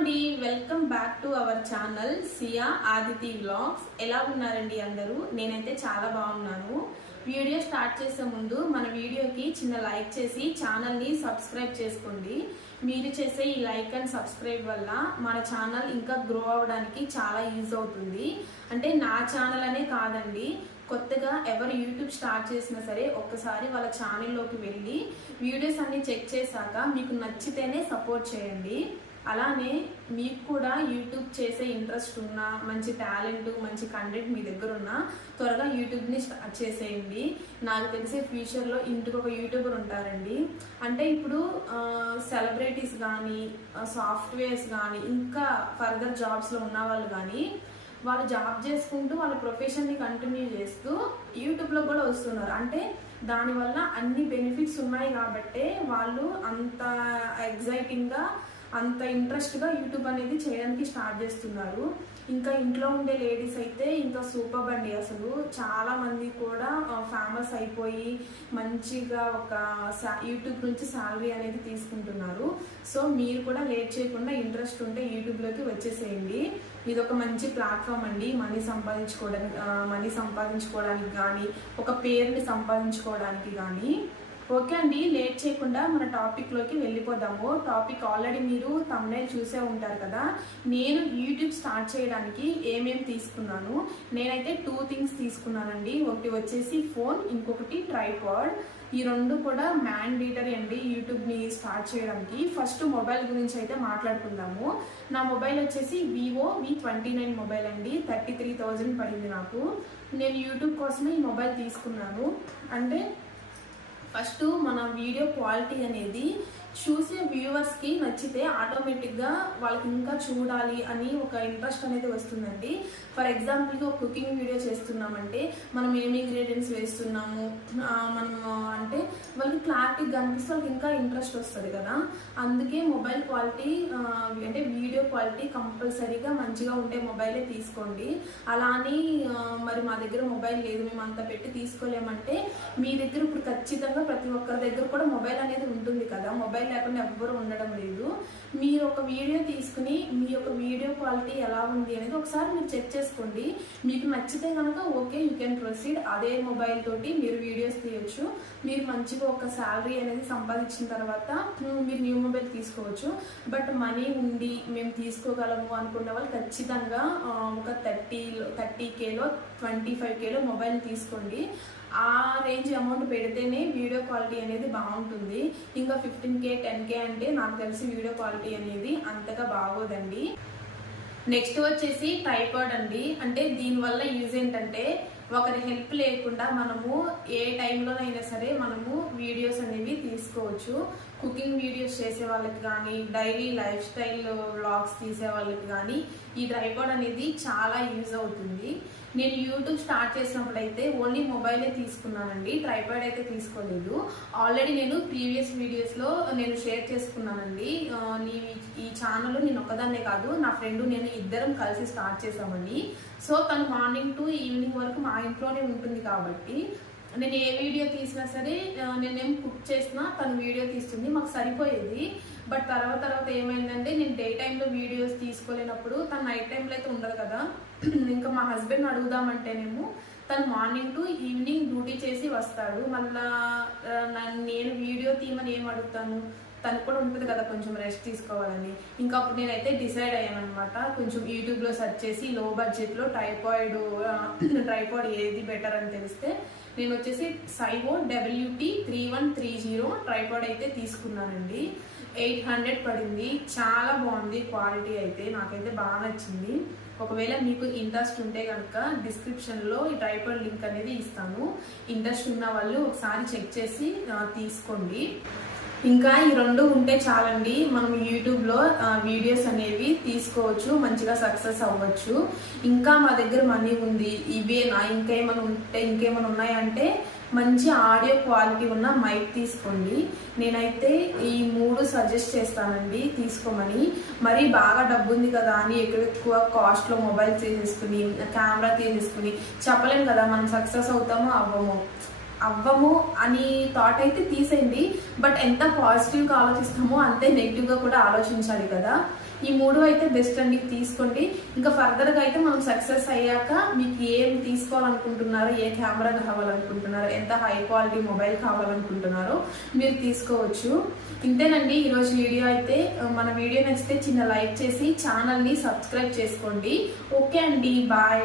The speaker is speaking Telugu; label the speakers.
Speaker 1: అండి welcome back to our channel Siya Aditi vlogs ఎలా ఉన్నారండి అందరూ? నేనైతే చాలా బాగున్నాను. వీడియో స్టార్ట్ చేసే ముందు మన వీడియోకి చిన్న లైక్ చేసి ఛానల్ని సబ్స్క్రైబ్ చేసుకోండి. మీరు చేసే ఈ లైక్ అండ్ సబ్స్క్రైబ్ వల్ల మన ఛానల్ ఇంకా గ్రో అవ్వడానికి చాలా యూజ్ అవుతుంది. అంటే నా ఛానల్ అనే కాదండి కొత్తగా ఎవరు యూట్యూబ్ స్టార్ట్ చేసినా సరే ఒక్కసారి వాళ్ళ ఛానల్లోకి వెళ్ళి వీడియోస్ అన్ని చెక్ చేశాక మీకు నచ్చితేనే సపోర్ట్ చేయండి. అలానే మీకు కూడా యూట్యూబ్ చేసే ఇంట్రెస్ట్ ఉన్నా మంచి టాలెంట్ మంచి కంటెంట్ మీ దగ్గర ఉన్నా త్వరగా యూట్యూబ్ని స్టార్ట్ చేసేయండి. నాకు తెలిసే ఫ్యూచర్లో ఇంటికి ఒక యూట్యూబర్ ఉంటారండి. అంటే ఇప్పుడు సెలబ్రిటీస్ కానీ సాఫ్ట్వేర్స్ కానీ ఇంకా ఫర్దర్ జాబ్స్లో ఉన్న వాళ్ళు కానీ వాళ్ళు జాబ్ చేసుకుంటూ వాళ్ళ ప్రొఫెషన్ని కంటిన్యూ చేస్తూ యూట్యూబ్లో కూడా వస్తున్నారు. అంటే దానివల్ల అన్ని బెనిఫిట్స్ ఉన్నాయి కాబట్టే వాళ్ళు అంత ఎగ్జైటింగ్గా అంత ఇంట్రెస్ట్గా యూట్యూబ్ అనేది చేయడానికి స్టార్ట్ చేస్తున్నారు. ఇంకా ఇంట్లో ఉండే లేడీస్ అయితే ఇంకా సూపర్ అండి అసలు. చాలామంది కూడా ఫేమస్ అయిపోయి మంచిగా ఒక సా- యూట్యూబ్ నుంచి శాలరీ అనేది తీసుకుంటున్నారు. సో మీరు కూడా లేట్ చేయకుండా ఇంట్రెస్ట్ ఉంటే యూట్యూబ్లోకి వచ్చేసేయండి. ఇది ఒక మంచి ప్లాట్ఫామ్ అండి. మనీ సంపాదించుకోవడానికి మనీ సంపాదించుకోవడానికి కానీ ఒక పేరుని సంపాదించుకోవడానికి కానీ. ఓకే అండి లేట్ చేయకుండా మన టాపిక్లోకి వెళ్ళిపోదాము. టాపిక్ ఆల్రెడీ మీరు తమనే చూసే ఉంటారు కదా. నేను యూట్యూబ్ స్టార్ట్ చేయడానికి ఏమేమి తీసుకున్నాను? నేనైతే టూ థింగ్స్ తీసుకున్నానండి. ఒకటి వచ్చేసి ఫోన్ ఇంకొకటి ట్రైపాడ్ ఈ రెండు కూడా మ్యాండేటరీ అండి యూట్యూబ్ని స్టార్ట్ చేయడానికి. ఫస్ట్ మొబైల్ గురించి అయితే మాట్లాడుకుందాము. నా మొబైల్ వచ్చేసి Vivo V twenty nine mobile అండి. థర్టీ త్రీ థౌజండ్ పడింది నాకు. నేను యూట్యూబ్ కోసమే ఈ మొబైల్ తీసుకున్నాను. అంటే ఫస్ట్ మన వీడియో క్వాలిటీ అనేది చూసే వ్యూవర్స్కి నచ్చితే ఆటోమేటిక్గా వాళ్ళకి ఇంకా చూడాలి అని ఒక ఇంట్రెస్ట్ అనేది వస్తుందండి. ఫర్ ఎగ్జాంపుల్గా ఒక కుకింగ్ వీడియో చేస్తున్నామంటే మనం ఏమి ఇంగ్రీడియంట్స్ వేస్తున్నాము? మనం అంటే వాళ్ళకి క్లారిటీ కనిపిస్తే వాళ్ళకి ఇంకా ఇంట్రెస్ట్ వస్తుంది కదా. అందుకే మొబైల్ క్వాలిటీ అంటే వీడియో క్వాలిటీ కంపల్సరీగా మంచిగా ఉండే మొబైలే తీసుకోండి. అలా అని మరి మా దగ్గర మొబైల్ లేదు మేము అంత పెట్టి తీసుకోలేమంటే మీ దగ్గర ఇప్పుడు ఖచ్చితంగా ప్రతి ఒక్కరి దగ్గర కూడా మొబైల్ అనేది ఉంటుంది కదా. మొబైల్ లేకుండా ఎవ్వరు ఉండడం లేదు. మీరు ఒక వీడియో తీసుకుని మీ యొక్క వీడియో క్వాలిటీ ఎలా ఉంది అనేది ఒకసారి మీరు చెక్ చేసుకోండి. మీకు నచ్చితే కనుక ఓకే యూ కెన్ ప్రొసీడ్. అదే మొబైల్ తోటి మీరు వీడియోస్ తీయొచ్చు. మీరు మంచిగా ఒక శాలరీ అనేది సంపాదించిన తర్వాత మీరు న్యూ మొబైల్ తీసుకోవచ్చు. బట్ మనీ ఉండి మేము తీసుకోగలము అనుకున్న వాళ్ళు ఖచ్చితంగా ఒక థర్టీ థర్టీ కేలో ట్వంటీ ఫైవ్ కేలో మొబైల్ తీసుకోండి. ఆ రేంజ్ అమౌంట్ పెడితేనే వీడియో క్వాలిటీ అనేది బాగుంటుంది. ఇంకా ఫిఫ్టీన్ కే టెన్ కే అంటే నాకు తెలిసి వీడియో క్వాలిటీ అనేది అంతగా బాగోదండి. నెక్స్ట్ వచ్చేసి ట్రైపాడ్ అండి. అంటే దీనివల్ల యూజ్ ఏంటంటే ఒకరి హెల్ప్ లేకుండా మనము ఏ టైంలోనైనా సరే మనము వీడియోస్ తీసుకోవచ్చు కుకింగ్ వీడియోస్ చేసే వాళ్ళకి కానీ డైలీ లైఫ్ స్టైల్ వ్లాగ్స్ తీసే వాళ్ళకి కానీ ఈ ట్రైపాడ్ అనేది చాలా యూజ్ అవుతుంది. నేను యూట్యూబ్ స్టార్ట్ చేసినప్పుడు అయితే ఓన్లీ మొబైలే తీసుకున్నానండి. ట్రైపాడ్ అయితే తీసుకోలేదు. ఆల్రెడీ నేను ప్రీవియస్ వీడియోస్లో నేను షేర్ చేసుకున్నానండి. నీ ఈ ఛానల్ నేను ఒక్కదాన్నే కాదు నా ఫ్రెండ్ నేను ఇద్దరం కలిసి స్టార్ట్ చేసామని సో తను మార్నింగ్ టు ఈవినింగ్ వరకు మా ఇంట్లోనే ఉంటుంది కాబట్టి నేను ఏ వీడియో తీసినా సరే నేనేం కుక్ చేసినా తను వీడియో తీస్తుంది మాకు సరిపోయేది. బట్ తర్వాత తర్వాత ఏమైందంటే నేను డే టైంలో వీడియోస్ తీసుకోలేనప్పుడు తను నైట్ టైంలో అయితే ఉండదు కదా. ఇంకా మా హస్బెండ్ అడుగుదామంటేనేమో తను మార్నింగ్ టు ఈవినింగ్ డ్యూటీ చేసి వస్తాడు. మళ్ళా నన్ను నేను వీడియో తీయమని ఏం అడుగుతాను? తనకు కూడా ఉంటుంది కదా కొంచెం రెస్ట్ తీసుకోవాలని. ఇంకా అప్పుడు నేనైతే డిసైడ్ అయ్యాను అనమాట కొంచెం యూట్యూబ్లో సెర్చ్ చేసి లో బడ్జెట్లో ట్రైపాయిడ్ ట్రైపాడ్ ఏది బెటర్ అని తెలిస్తే నేను వచ్చేసి సైవో WT three one three zero tripod అయితే తీసుకున్నానండి. ఎయిట్ హండ్రెడ్ పడింది. చాలా బాగుంది క్వాలిటీ అయితే నాకైతే బాగా నచ్చింది. ఒకవేళ మీకు ఇంట్రెస్ట్ ఉంటే కనుక డిస్క్రిప్షన్లో ఈ ట్రైపాడ్ లింక్ అనేది ఇస్తాను. ఇంట్రెస్ట్ ఉన్న వాళ్ళు ఒకసారి చెక్ చేసి తీసుకోండి. ఇంకా ఈ రెండు ఉంటే చాలండి. మనం యూట్యూబ్లో వీడియోస్ అనేవి తీసుకోవచ్చు మంచిగా సక్సెస్ అవ్వచ్చు. ఇంకా మా దగ్గర మనీ ఉంది. ఇవేనా? ఇంకేమైనా ఉంటే ఇంకేమైనా ఉన్నాయంటే మంచి ఆడియో క్వాలిటీ ఉన్న మైక్ తీసుకోండి. నేనైతే ఈ మూడు సజెస్ట్ చేస్తానండి. తీసుకోమని. మరి బాగా డబ్బు ఉంది కదా అని ఎక్కడెక్కువ ఎక్కువ కాస్ట్లో మొబైల్ తీసేసుకుని కెమెరా తీసేసుకుని చెప్పలేం కదా. మనం సక్సెస్ అవుతామో అవ్వము. అవ్వము అని థాట్ అయితే తీసేయండి. బట్ ఎంత పాజిటివ్గా ఆలోచిస్తామో అంతే నెగిటివ్గా కూడా ఆలోచించాలి కదా. ఈ మూడు అయితే బెస్ట్ అండి తీసుకోండి. ఇంకా ఫర్దర్గా అయితే మనం సక్సెస్ అయ్యాక మీకు ఏం తీసుకోవాలనుకుంటున్నారో ఏ కెమెరా కావాలనుకుంటున్నారో ఎంత హై క్వాలిటీ మొబైల్ కావాలనుకుంటున్నారో మీరు తీసుకోవచ్చు. ఇంతేనండి ఈరోజు వీడియో అయితే. మన వీడియో నచ్చితే చిన్న లైక్ చేసి ఛానల్ని సబ్స్క్రైబ్ చేసుకోండి. ఓకే అండి బాయ్.